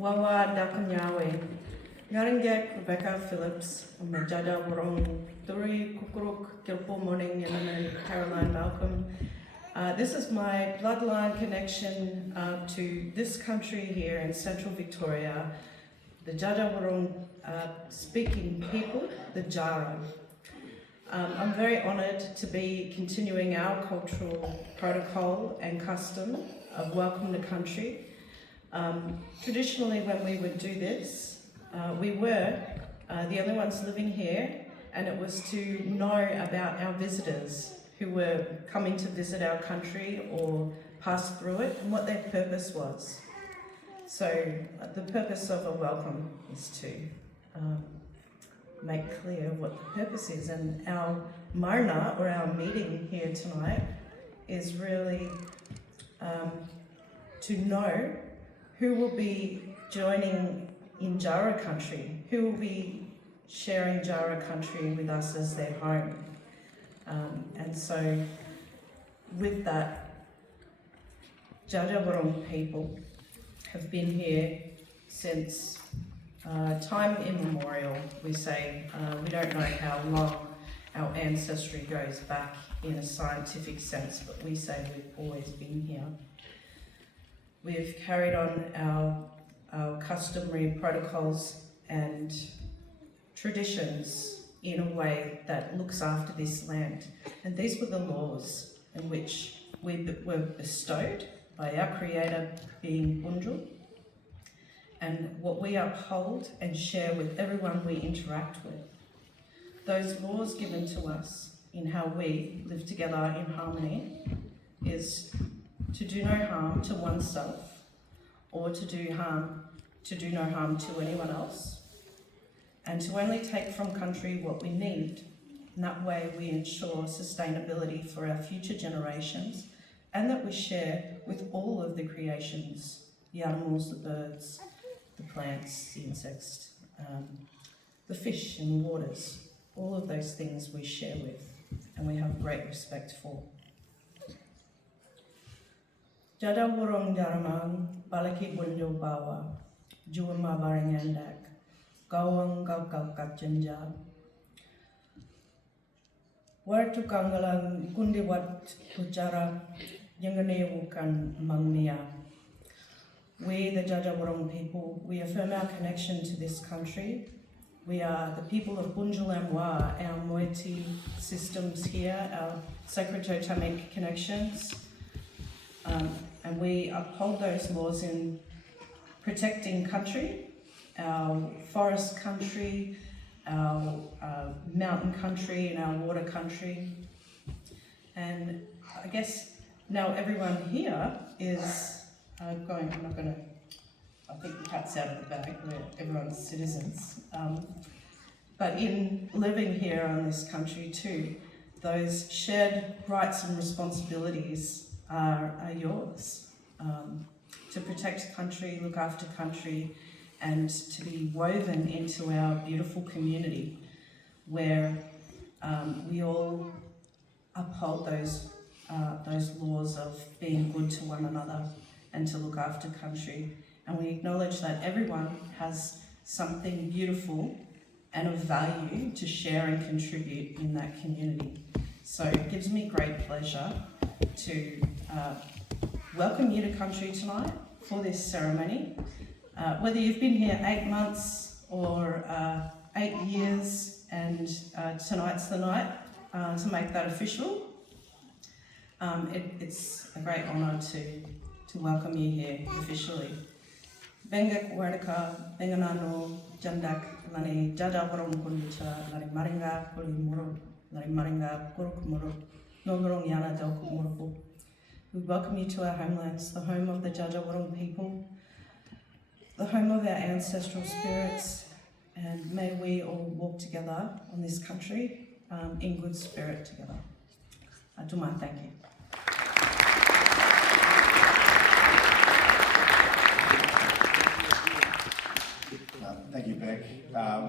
Wawa Dakanyawe, Ngaringek Rebecca Phillips, Majada Warong, Duri Kukuruk, Gilpo Morning, and Caroline Malcolm. This is my bloodline connection to this country here in central Victoria, the Jaja Warong speaking people, the Jara. I'm very honoured to be continuing our cultural protocol and custom of welcome to country. Traditionally, when we would do this, we were the only ones living here, and it was to know about our visitors who were coming to visit our country or pass through it and what their purpose was. So the purpose of a welcome is to make clear what the purpose is, and our marna, or our meeting here tonight, is really to know who will be joining in Jara country, who will be sharing Jara country with us as their home. And so with that, Jaja Warong people have been here since time immemorial. We say we don't know how long our ancestry goes back in a scientific sense, but we say we've always been here. We've carried on our customary protocols and traditions in a way that looks after this land. And these were the laws in which we were bestowed by our Creator, being Bunjil, and what we uphold and share with everyone we interact with. Those laws given to us in how we live together in harmony is to do no harm to oneself, or to do no harm to anyone else, and to only take from country what we need. In that way we ensure sustainability for our future generations, and that we share with all of the creations, the animals, the birds, the plants, the insects, the fish in the waters. All of those things we share with, and we have great respect for. Jada Wurong Jaramang, Balaki Bunjo Bawa, Juama Barangandak, Gawang Gaukat Janja. Wartu Kangalang Kundiwat Puchara, Yanganewukan Mangnia. We, the Jaja Wurong people, we affirm our connection to this country. We are the people of Bunjalamwa, our moiety systems here, our sacred totemic connections. And we uphold those laws in protecting country, our forest country, our mountain country, and our water country. And I guess now everyone here is I think the cat's out of the bag, we're everyone's citizens. But in living here on this country too, those shared rights and responsibilities are yours. To protect country, look after country, and to be woven into our beautiful community where we all uphold those laws of being good to one another and to look after country. And we acknowledge that everyone has something beautiful and of value to share and contribute in that community. So it gives me great pleasure to welcome you to country tonight for this ceremony. Whether you've been here 8 months or 8 years, and tonight's the night to make that official, it's a great honour to welcome you here officially. Bengak Waraka, Benganano, Jandak, Lani Jada Warong Kuncha, Lani Maringa, Kuli Muro, Lani Maringa, Kuruk Muro, Nogorong Yana Del Kumurku. We welcome you to our homelands, the home of the Jaja Warong people, the home of our ancestral spirits, and may we all walk together on this country in good spirit together. Aduma, thank you. Thank you, Beck.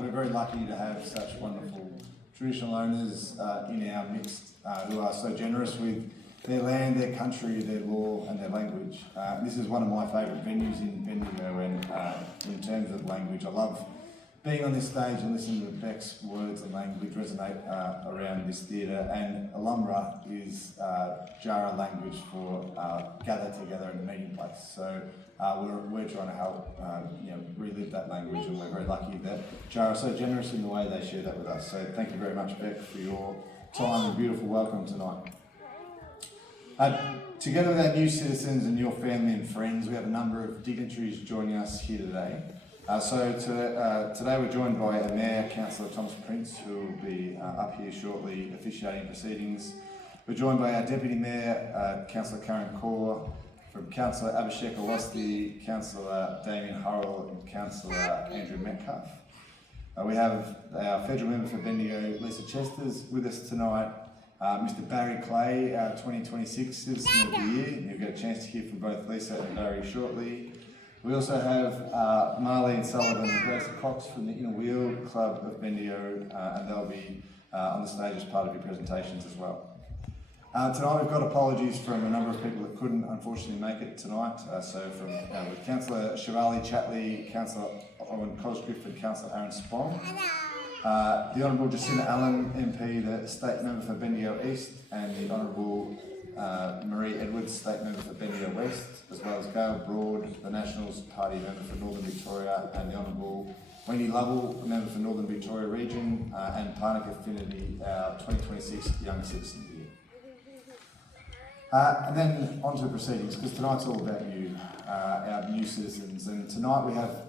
We're very lucky to have such wonderful traditional owners in our midst who are so generous with their land, their country, their law and their language. This is one of my favourite venues in Bendigo, and in terms of language, I love being on this stage and listening to Beck's words and language resonate around this theatre, and Alumbra is Jara language for gather together in a meeting place. So we're trying to help relive that language, and we're very lucky that Jara are so generous in the way they share that with us. So thank you very much, Beck, for your time and beautiful welcome tonight. Together with our new citizens and your family and friends, we have a number of dignitaries joining us here today. Today we're joined by our Mayor, Councillor Thomas Prince, who will be up here shortly officiating proceedings. We're joined by our Deputy Mayor, Councillor Karen Kaur, from Councillor Abhishek Awasthi, Councillor Damien Hurrell and Councillor Andrew Metcalf. We have our Federal Member for Bendigo, Lisa Chesters, with us tonight. Mr Barry Clay, our 2026 Citizen of the Year. You'll get a chance to hear from both Lisa and Barry shortly. We also have Marlene Sullivan and Grace Cox from the Inner Wheel Club of Bendigo, and they'll be on the stage as part of your presentations as well. Tonight we've got apologies from a number of people that couldn't unfortunately make it tonight. So from Councillor Shivali Chatley, Councillor Owen Cosgriff and Councillor Aaron Spong. The Honourable Jacinta Allen MP, the State Member for Bendigo East, and the Honourable Marie Edwards, State Member for Bendigo West, as well as Gail Broad, the Nationals Party Member for Northern Victoria, and the Honourable Wendy Lovell, Member for Northern Victoria Region, and Parnick Affinity, our 2026 Young Citizen of the Year. And then on to proceedings, because tonight's all about you, our new citizens, and tonight we have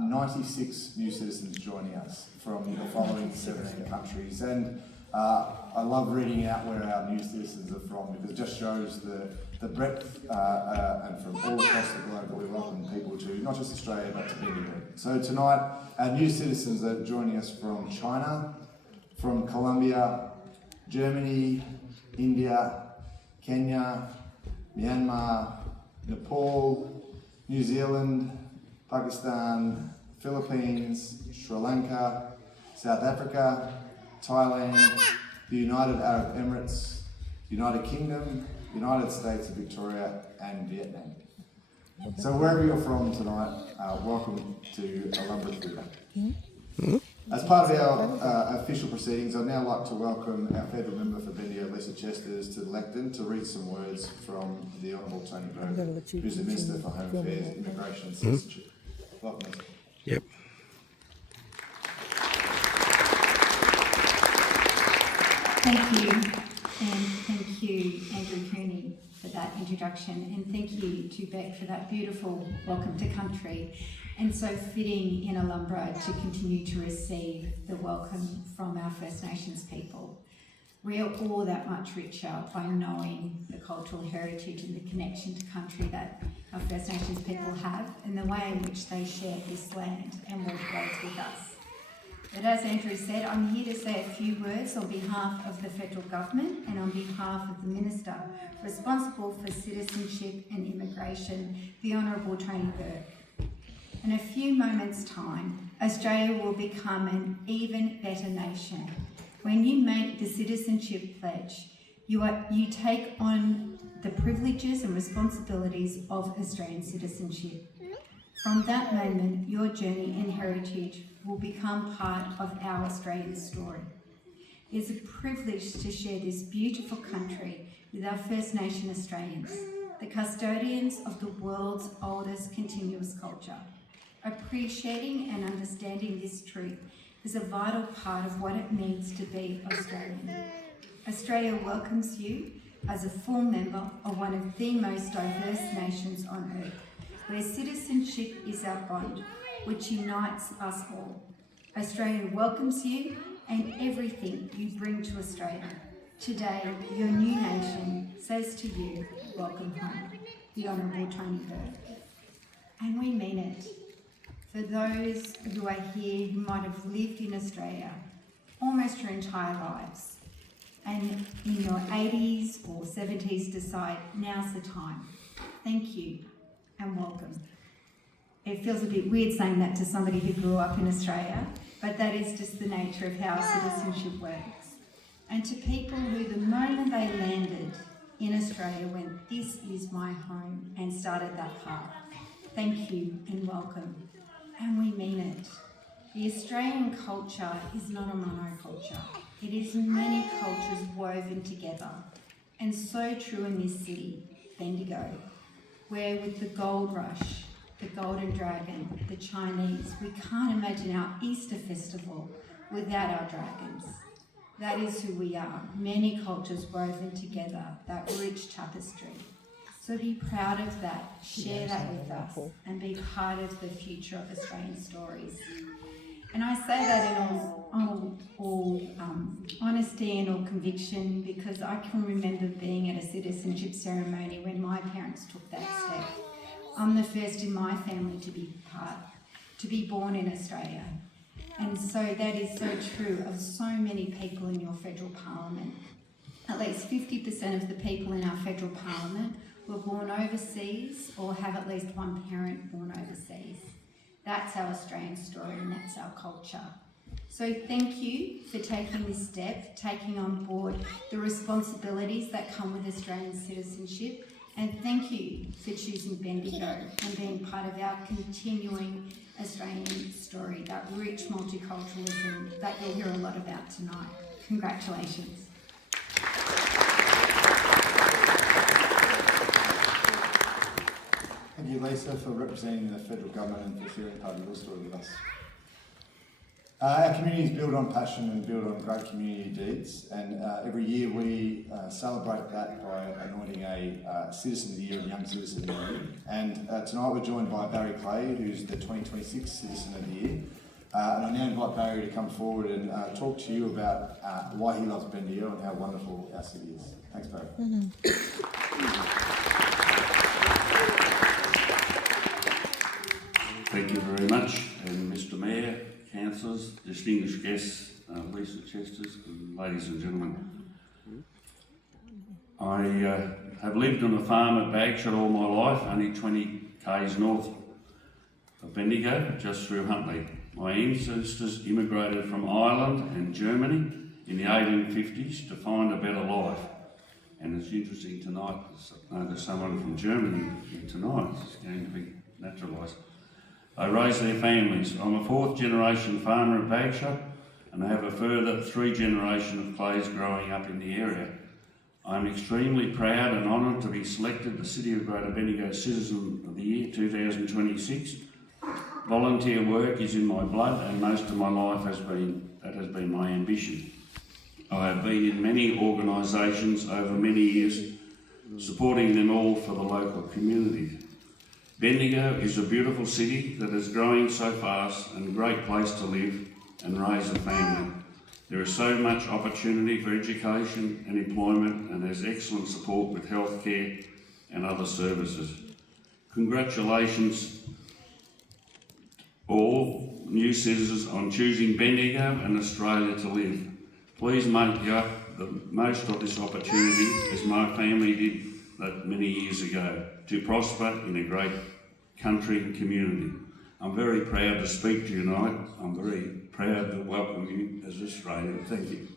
96 new citizens joining us from the following 17 countries, and I love reading out where our new citizens are from, because it just shows the breadth and from all across the globe that we welcome people to, not just Australia but to Bendigo. So tonight our new citizens are joining us from China, from Colombia, Germany, India, Kenya, Myanmar, Nepal, New Zealand, Pakistan, Philippines, Sri Lanka, South Africa, Thailand, the United Arab Emirates, United Kingdom, United States of Victoria, and Vietnam. So wherever you're from tonight, welcome to Alumbra Theatre. As part of our official proceedings, I'd now like to welcome our Federal Member for Bendigo, Lisa Chesters, to the lectern to read some words from the Honourable Tony Burke, who's the Minister for Home Affairs, Immigration and Citizenship. Welcome. Yep. Thank you, and thank you, Andrew Cooney, for that introduction, and thank you to Beck for that beautiful welcome to country, and so fitting in Alumbra to continue to receive the welcome from our First Nations people. We are all that much richer by knowing the cultural heritage and the connection to country that our First Nations people have, and the way in which they share this land and walk roads with us. But as Andrew said, I'm here to say a few words on behalf of the federal government and on behalf of the Minister responsible for citizenship and immigration, the Honourable Tony Burke. In a few moments' time, Australia will become an even better nation. When you make the citizenship pledge, you take on the privileges and responsibilities of Australian citizenship. From that moment, your journey and heritage will become part of our Australian story. It is a privilege to share this beautiful country with our First Nation Australians, the custodians of the world's oldest continuous culture. Appreciating and understanding this truth is a vital part of what it means to be Australian. Australia welcomes you as a full member of one of the most diverse nations on earth, where citizenship is our bond, which unites us all. Australia welcomes you and everything you bring to Australia. Today, your new nation says to you, welcome home, the Honourable Tony Burke. And we mean it. For those who are here who might have lived in Australia almost your entire lives, and in your 80s or 70s decide now's the time, thank you and welcome. It feels a bit weird saying that to somebody who grew up in Australia, but that is just the nature of how citizenship works. And to people who the moment they landed in Australia went, this is my home, and started that path, thank you and welcome. and we mean it. The Australian culture is not a monoculture. It is many cultures woven together, and so true in this city, Bendigo, where with the gold rush, the golden dragon, the Chinese, we can't imagine our Easter festival without our dragons. That is who we are, many cultures woven together, that rich tapestry. So be proud of that, share that with us, and be part of the future of Australian stories. And I say that in all honesty and all conviction, because I can remember being at a citizenship ceremony when my parents took that step. I'm the first in my family to be born in Australia. And so that is so true of so many people in your federal parliament. At least 50% of the people in our federal parliament were born overseas or have at least one parent born overseas. That's our Australian story and that's our culture. So thank you for taking this step, taking on board the responsibilities that come with Australian citizenship, and thank you for choosing Bendigo and being part of our continuing Australian story, that rich multiculturalism that you'll hear a lot about tonight. Congratulations. Thank you, Lisa, for representing the federal government and for sharing part of your story with us. Our communities build on passion and build on great community deeds, and every year we celebrate that by anointing a Citizen of the Year and Young Citizen of the Year. And tonight we're joined by Barry Clay, who's the 2026 Citizen of the Year. And I now invite Barry to come forward and talk to you about why he loves Bendigo and how wonderful our city is. Thanks, Barry. Thank you very much, and Mr Mayor, councillors, distinguished guests, Lisa Chesters, and ladies and gentlemen. I have lived on a farm at Bagshot all my life, only 20 k's north of Bendigo, just through Huntley. My ancestors immigrated from Ireland and Germany in the 1850s to find a better life. And it's interesting tonight, there's someone from Germany here tonight. It's going to be naturalised. They raised their families. I'm a fourth generation farmer at Bagshot, and I have a further 3 generations of Clays growing up in the area. I'm extremely proud and honoured to be selected the City of Greater Bendigo Citizen of the Year 2026. Volunteer work is in my blood, and most of my life has been my ambition. I have been in many organisations over many years, supporting them all for the local community. Bendigo is a beautiful city that is growing so fast and a great place to live and raise a family. There is so much opportunity for education and employment, and there's excellent support with healthcare and other services. Congratulations all new citizens on choosing Bendigo and Australia to live. Please make the most of this opportunity as my family did that many years ago, to prosper in a great country and community. I'm very proud to speak to you tonight. I'm very proud to welcome you as Australian. Thank you.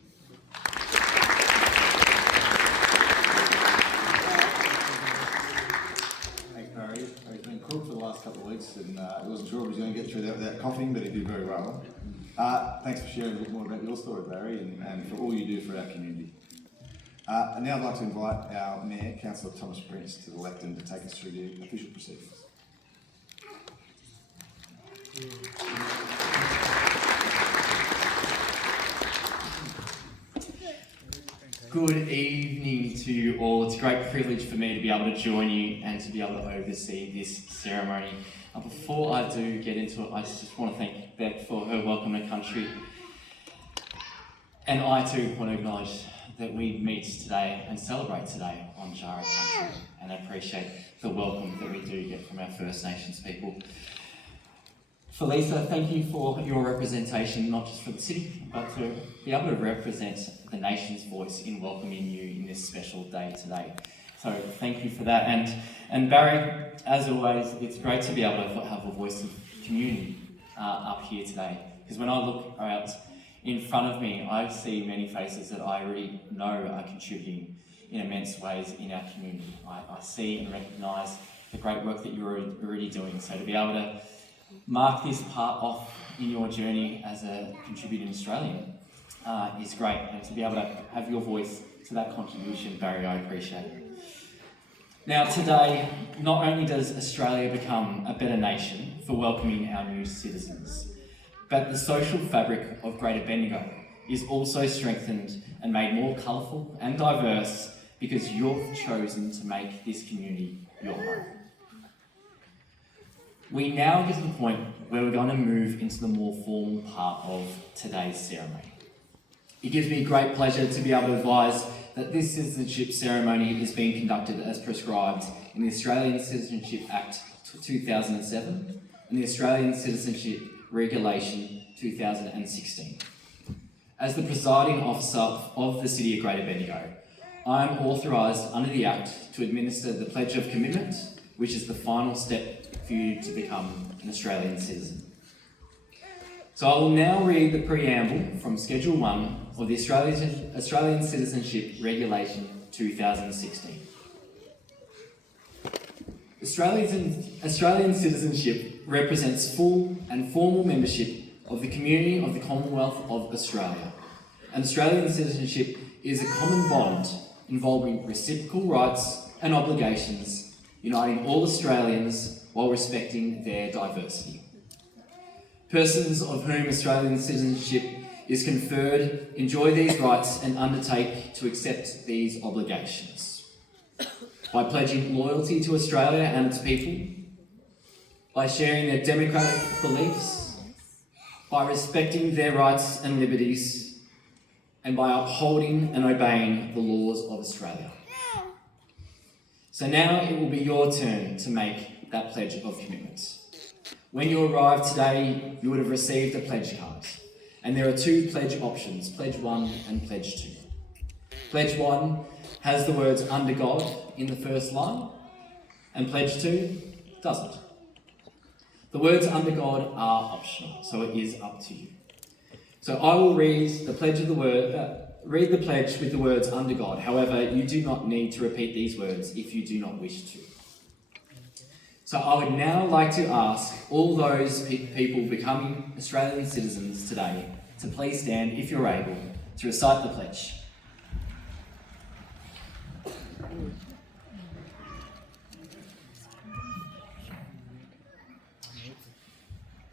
Thanks, Barry. He's been crook for the last couple of weeks, and he wasn't sure if he was going to get through that without coughing, but he did very well. Thanks for sharing a bit more about your story, Barry, and for all you do for our community. And now I'd like to invite our Mayor, Councillor Thomas Prince, to the lectern to take us through the official proceedings. Good evening to you all. It's a great privilege for me to be able to join you and to be able to oversee this ceremony. Before I do get into it, I just want to thank Beck for her welcome to country. And I too want to acknowledge that we meet today and celebrate today on Jara country, and I appreciate the welcome that we do get from our First Nations people. For Lisa, thank you for your representation, not just for the city, but to be able to represent the nation's voice in welcoming you in this special day today. So thank you for that. And Barry, as always, it's great to be able to have a voice of community up here today. Because when I look out in front of me, I see many faces that I already know are contributing in immense ways in our community. I see and recognise the great work that you're already doing. So to be able to mark this part off in your journey as a contributing Australian is great, and to be able to have your voice to that contribution, Barry, I appreciate it. Now today, not only does Australia become a better nation for welcoming our new citizens, but the social fabric of Greater Bendigo is also strengthened and made more colourful and diverse because you've chosen to make this community your home. We now get to the point where we're going to move into the more formal part of today's ceremony. It gives me great pleasure to be able to advise that this citizenship ceremony is being conducted as prescribed in the Australian Citizenship Act 2007 and the Australian Citizenship Regulation 2016. As the presiding officer of the City of Greater Bendigo, I am authorised under the Act to administer the Pledge of Commitment, which is the final step for you to become an Australian citizen. So I will now read the preamble from Schedule 1 of the Australian Citizenship Regulation 2016. Australian citizenship represents full and formal membership of the community of the Commonwealth of Australia. And Australian citizenship is a common bond involving reciprocal rights and obligations, uniting all Australians while respecting their diversity. Persons of whom Australian citizenship is conferred enjoy these rights and undertake to accept these obligations by pledging loyalty to Australia and its people, by sharing their democratic beliefs, by respecting their rights and liberties, and by upholding and obeying the laws of Australia. So now it will be your turn to make that pledge of commitment. When you arrived today, you would have received a pledge card. And there are two pledge options, Pledge 1 and Pledge 2. Pledge 1 has the words "under God" in the first line, and Pledge 2 doesn't. The words "under God" are optional, so it is up to you. So I will read the pledge with the words "under God." However, you do not need to repeat these words if you do not wish to. So I would now like to ask all those people becoming Australian citizens today to please stand, if you're able, to recite the pledge.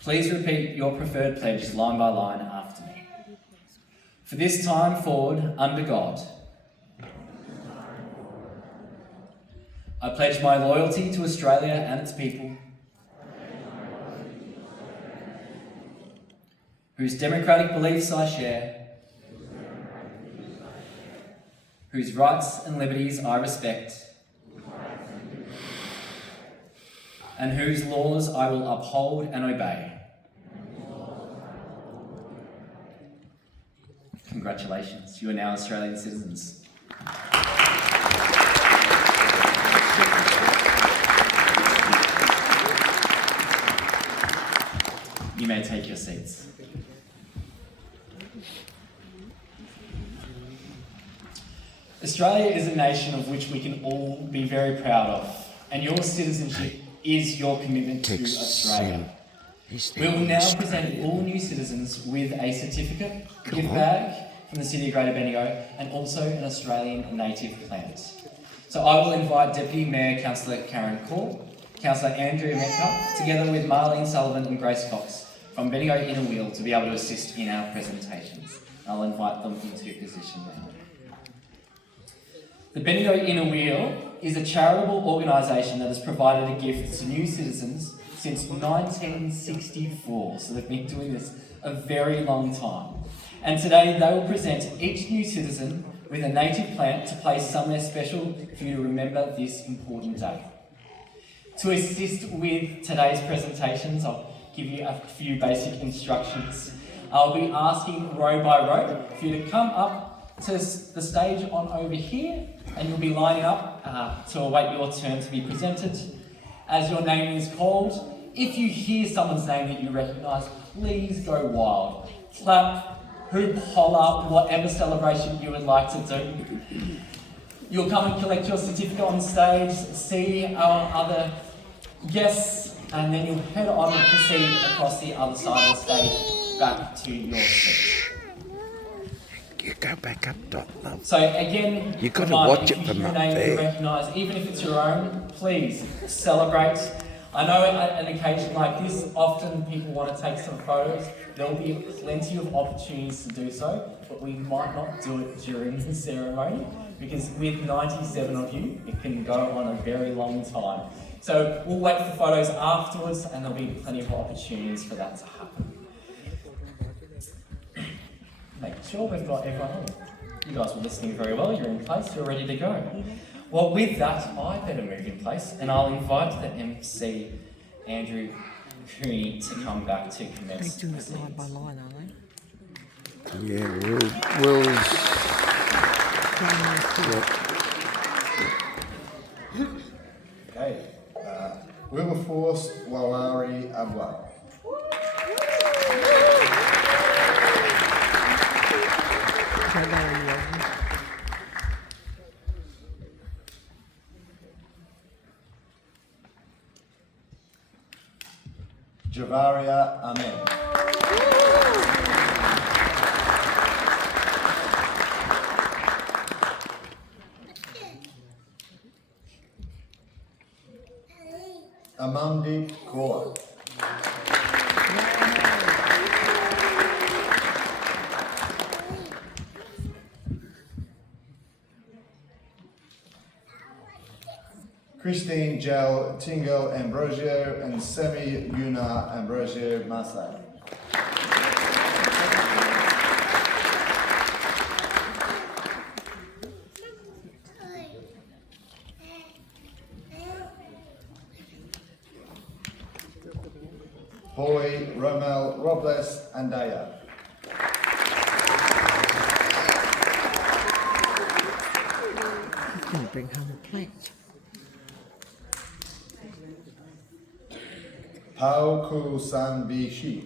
Please repeat your preferred pledge line by line after me. For this time forward, under God, I pledge my loyalty to Australia and its people, whose democratic beliefs I share, whose rights and liberties I respect, and whose laws I will uphold and obey. Congratulations, you are now Australian citizens. You may take your seats. Australia is a nation of which we can all be very proud of, and your citizenship is your commitment to Australia. We will now present all new citizens with a certificate, gift bag from the City of Greater Bendigo, and also an Australian native plant. So I will invite Deputy Mayor Councillor Karen Call, Councillor Andrea Metcalf, together with Marlene Sullivan and Grace Cox from Bendigo Inner Wheel to be able to assist in our presentations. I'll invite them into position now. The Bendigo Inner Wheel is a charitable organisation that has provided a gift to new citizens since 1964, so they've been doing this a very long time. And today they will present each new citizen with a native plant to place somewhere special for you to remember this important day. To assist with today's presentations, I'll give you a few basic instructions. I'll be asking row by row for you to come up to the stage on over here, and you'll be lining up to await your turn to be presented. As your name is called, if you hear someone's name that you recognise, please go wild. Clap, hoop, holler, whatever celebration you would like to do. You'll come and collect your certificate on stage, see our other guests and then you'll head on and proceed across the other side of the stage back to your seat. You go back up, Dot, love. So again, You got to reminder, watch it if from you up name there. you recognise, even if it's your own, please celebrate. I know at an occasion like this, often people want to take some photos. There'll be plenty of opportunities to do so, but we might not do it during the ceremony because with 97 of you, it can go on a very long time. So we'll wait for photos afterwards and there'll be plenty of opportunities for that to happen. Make sure we've got everyone on. You guys were listening very well, you're in place, you're ready to go. Well, with that, I better move in place and I'll invite the MC, Andrew Cooney, to come back to commence. They're doing it line by line, aren't they? Yeah, we'll Okay. Wilberforce Wawari Abwa. So they're in the oven. Javaria Amen. Amandeep Kaur. Christine Gel Tingle Ambrosio and Semi Yuna Ambrosio Masai. Hoy Romel Robles Andaya. You can bring home a plate. Pao Ku San Bi Shi.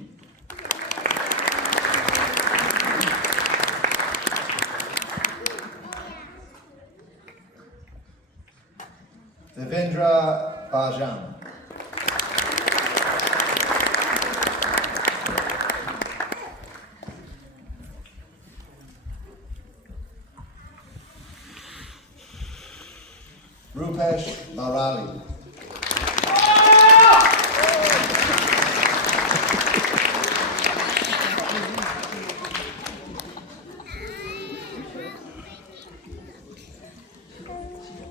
Devendra Bajan. Rupesh Marali.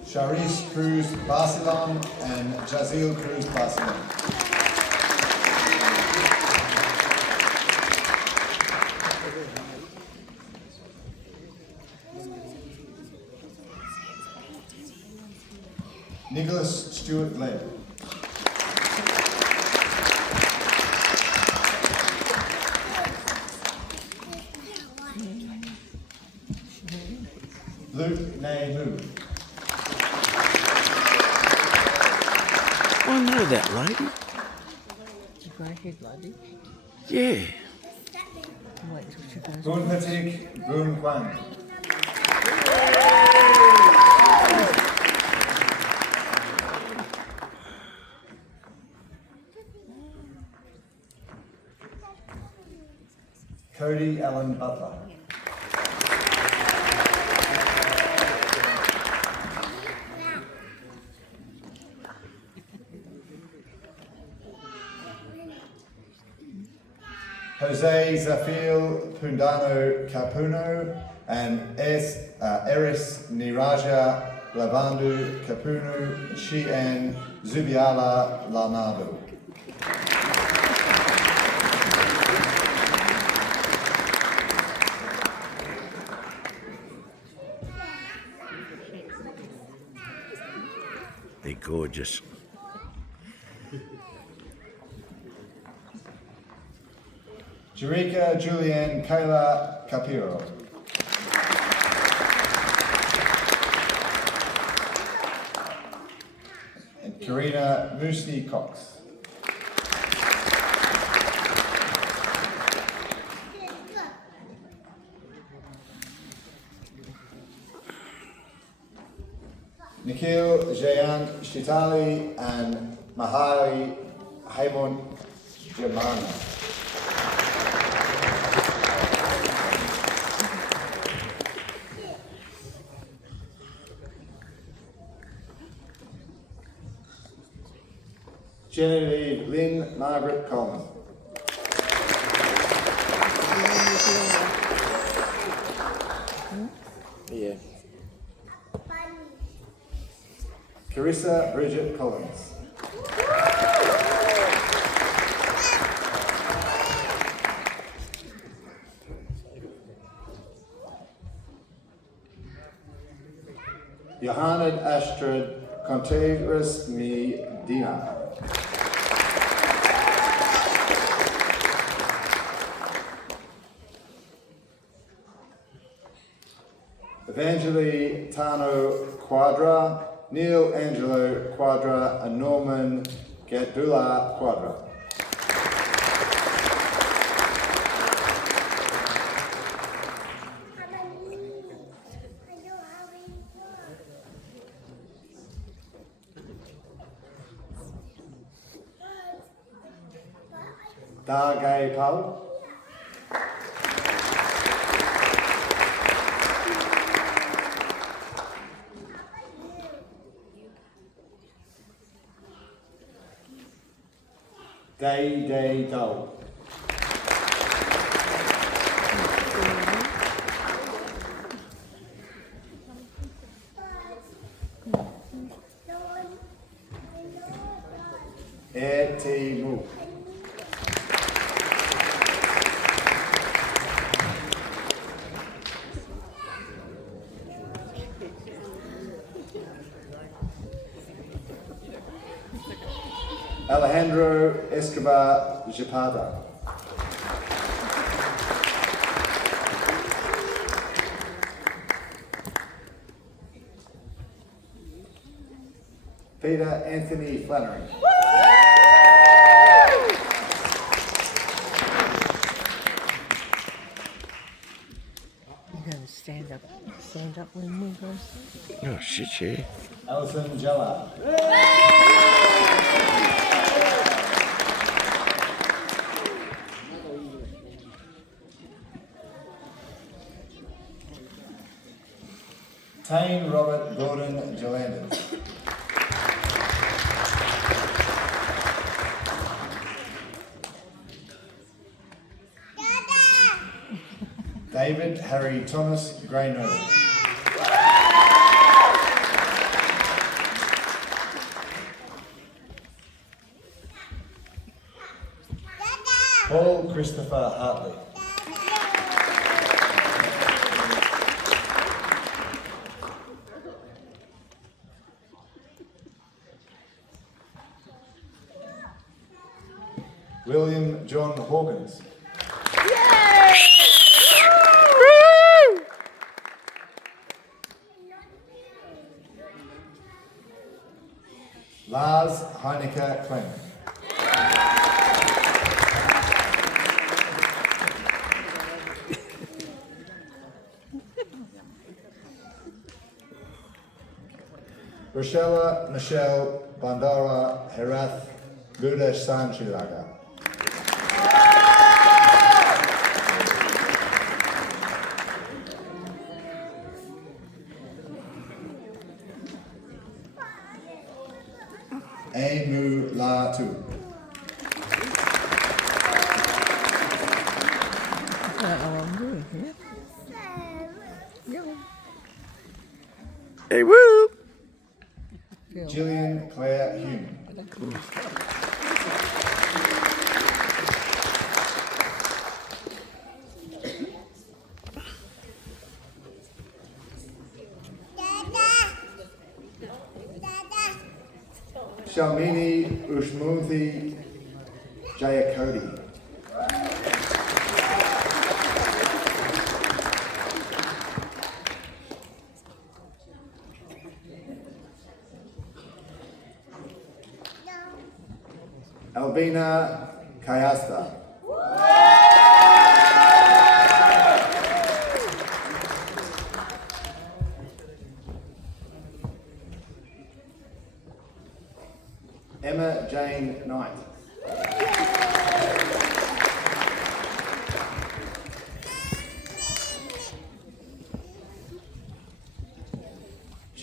Sharice Cruz Barcelon and Jazil Cruz Barcelon. Nicholas Stewart Blair. Luke Nay Mu. I know that lady. The grey haired lady. Yeah. Wait till she goes. Boon Patik Boon Kwan. Cody Allen Butler. Jose Zafil Pundano Capuno and Eris Niraja Lavandu Capuno Shian Zubiala Lanado. They're gorgeous. Jarika Julianne Kayla Capiro. And Karina Musni Cox. Nikhil Jayant Shitali and Mahali Hamon Germano. Genevieve Lynn Margaret Coleman. Yeah. Carissa Bridget Collins. Johanna Astrid Contreras Medina. Evangeline Tano Quadra, Neil Angelo Quadra, and Norman Gatdula Quadra. Dargay Pal. Day Dole. T. Mu. Alejandro Escobar Zapata. Peter Anthony Flannery. You're going to stand up when we go. Oh, shit, yeah. Alison Jella. Tane Robert Gordon Jalanders. David Harry Thomas Graynoble. Paul Christopher Hartley. William John Hawkins. Lars Heineke Klein. Rochella Michelle Bandara Herath Luda Sanchilaga. Amu Latu. I'm doing here. Hey, woo! Gillian Claire Hume. Shalmini Ushmunthi Jayakoti. Albina Kayasta. Emma Jane Knight.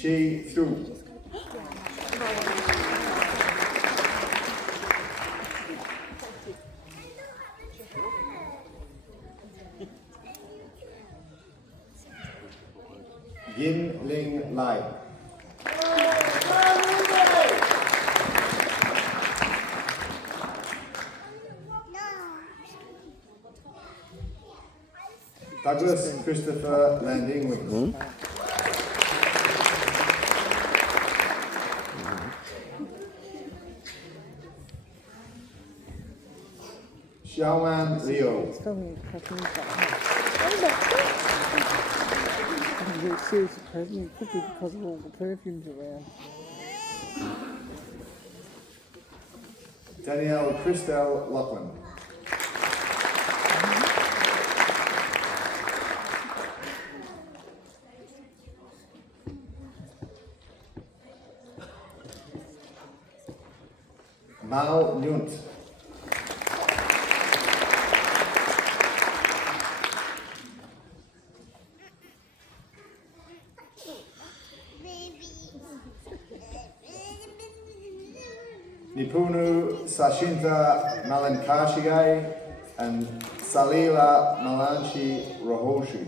Shi Thu. Yin Ling Lai. Douglas Christopher Landing. Xiaoman Liu. Seriously, President, it could be because of all the perfumes around. Danielle Christel Lachlan. Mao Nyunt. Nipunu Sashinta Malankashigai and Salila Malanchi Rahoshu.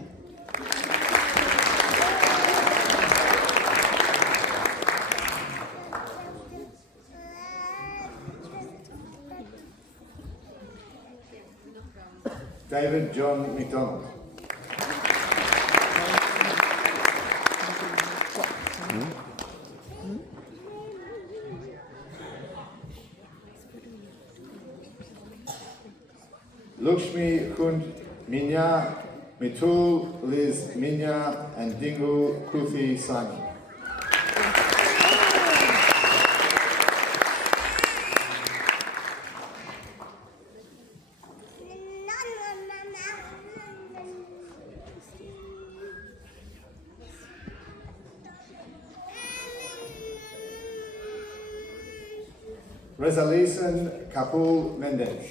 David John McDonald. Lakshmi Kund Minya, Mitul Liz Minya, and Dingu Kuthi Sani. Rezalison Kapul Mendez.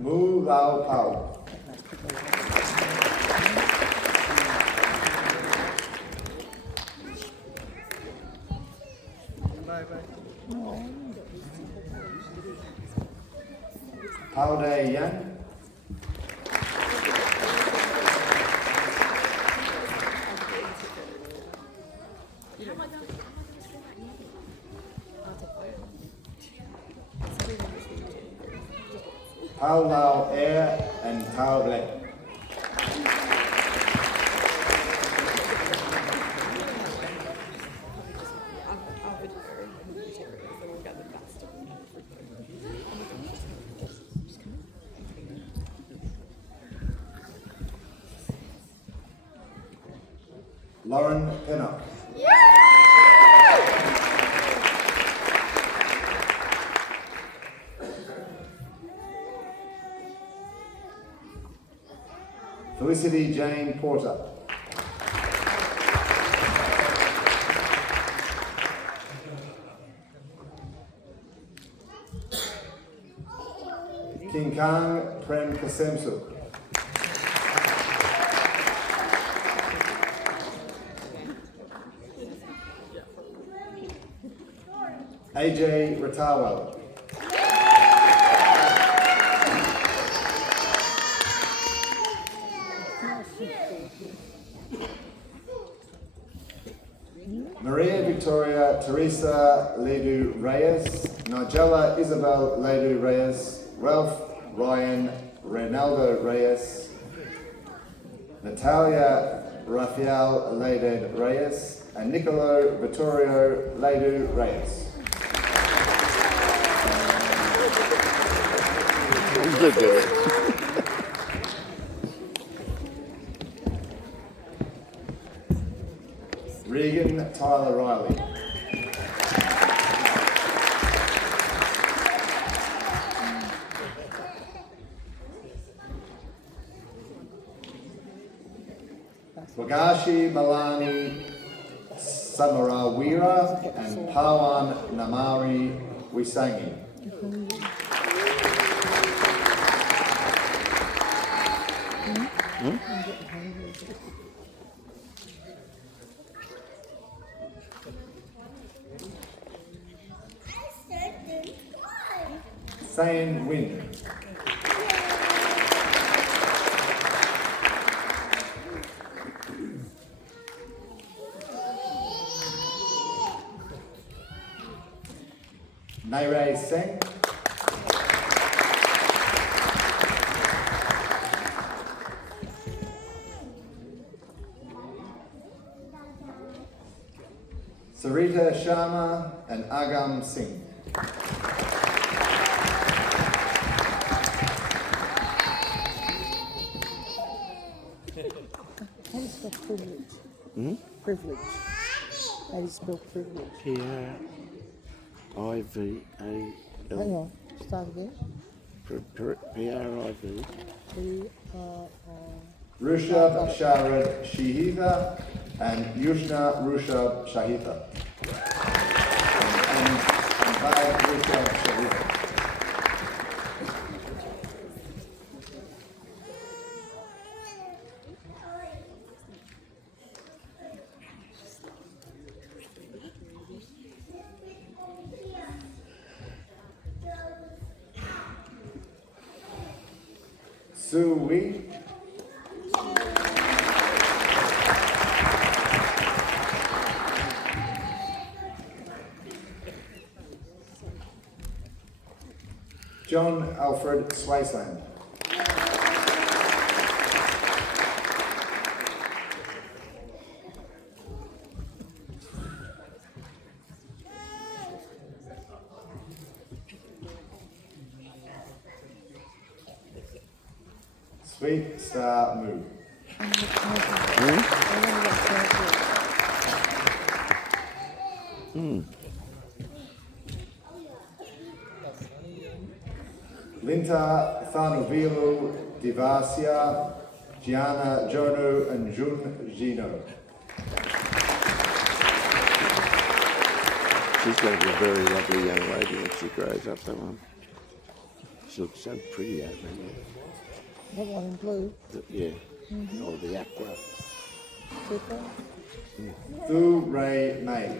Mu Lao Pao. Pao Dai Yan. Pao Lao Air and Pao Black. Lauren Pennock. Felicity Jane Porter. King Kang Prem Kasemsuk. AJ Ratawal. Maria Victoria Teresa Ledu Reyes, Nigella Isabel Ledu Reyes, Ralph Ryan Reynaldo Reyes, Natalia Rafael Ledu Reyes, and Nicolo Vittorio Ledu Reyes. Look at it. Regan Tyler Riley. Wagashi Malani Samarawira and Pawan Namari Wisangi. Sayin Win. Nairay Singh. Sarita Sharma and Agam Singh. How do you spell privilege? Privilege. How do you spell privilege? P-R-I-V-A-L. Hang on, start again. P-R-I-V. P-R-I... Rushabh Sharad Shahida and Yushna Rushabh Shahida. And Bad Rushabh Shahida. Sue Wee. John Alfred Swaysland. Sweet Star Moo. Linta Thanuvilu Divasia, Gianna Jonu and Jun Gino. She's going to be a very lovely young lady when she grows up, that one. She looks so pretty over there. That one in blue. Yeah. Or the aqua. Super. Thu Ray May.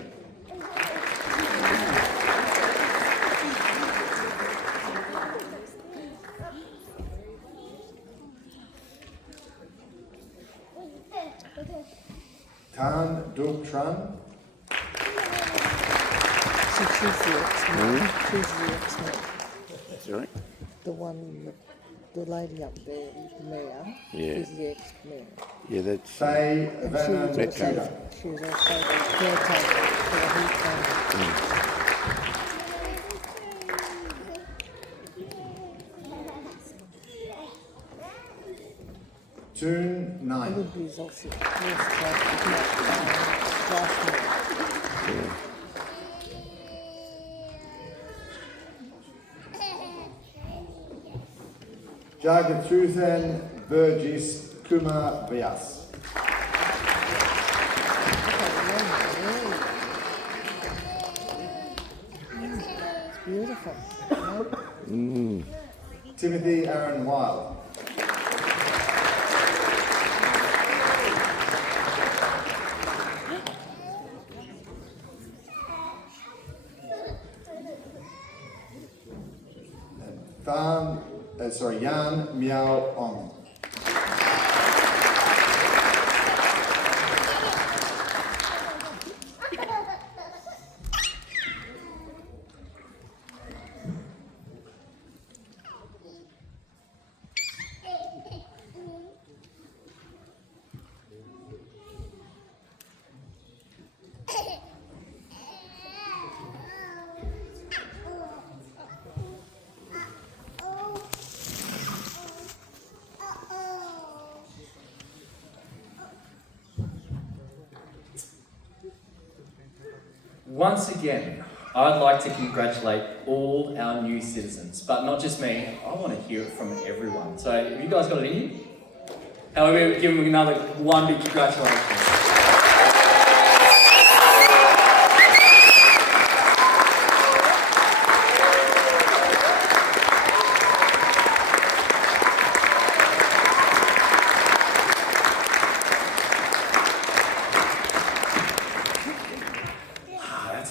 Tan Duc Tran. So she's the X-Men. She's the X-Men. Sorry? The one, the lady up there, the mayor, Yeah. is the X-Men. Yeah, that's... Faye And she Venom was also, Tudor. she was also the caretaker for the heat pump. Tune 9. Everybody's also last Yeah. Jagatrusen Burgess Kumar Vyas. beautiful. Timothy Aaron Wild. Yan Miao Ong. Once again, I'd like to congratulate all our new citizens, but not just me, I want to hear it from everyone. So, have you guys got it in you? How about we give them another one big congratulations?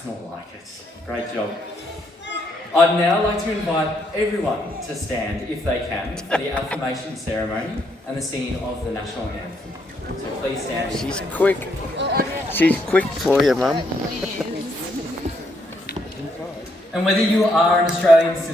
That's more like it. Great job. I'd now like to invite everyone to stand, if they can, for the affirmation ceremony and the singing of the national anthem. So please stand. She's quick. She's quick for you, Mum. And whether you are an Australian citizen